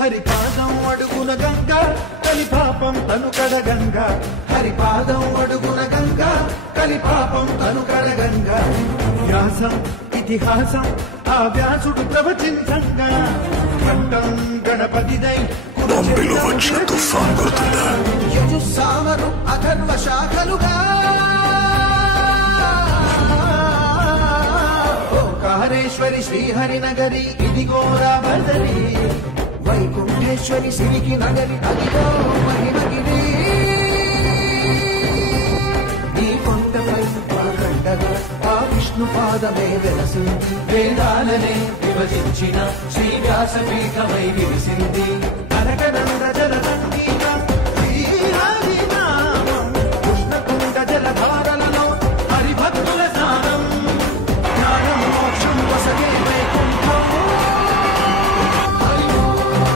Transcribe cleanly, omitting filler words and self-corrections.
హరిపాదం అడుగున గంగ కలిపాపం తను కడగంగ హరిపాదం అడుగున గంగ కలిపాపం తను కడగంగ వ్యాసం ఇతిహాసం ఆ వ్యాసుడు ప్రవచించంగా ఘట్టం గణపతిదై వచ్చిన తుఫాన్ గుర్తుందా? యజుస్సామరు అథర్వ శాఖలుగా ఓంకారేశ్వరి శ్రీహరినగరి ఇదిగో రాబదరి వైకుంఠేశ్వరి సిరికి నగరి అదిగో మహిమగిరి ఈ కొండపై పాకండగా ఆ విష్ణు పాదమే వెలసి వేదాలనే విభజించిన శ్రీ వ్యాసపీఠమై విరిసి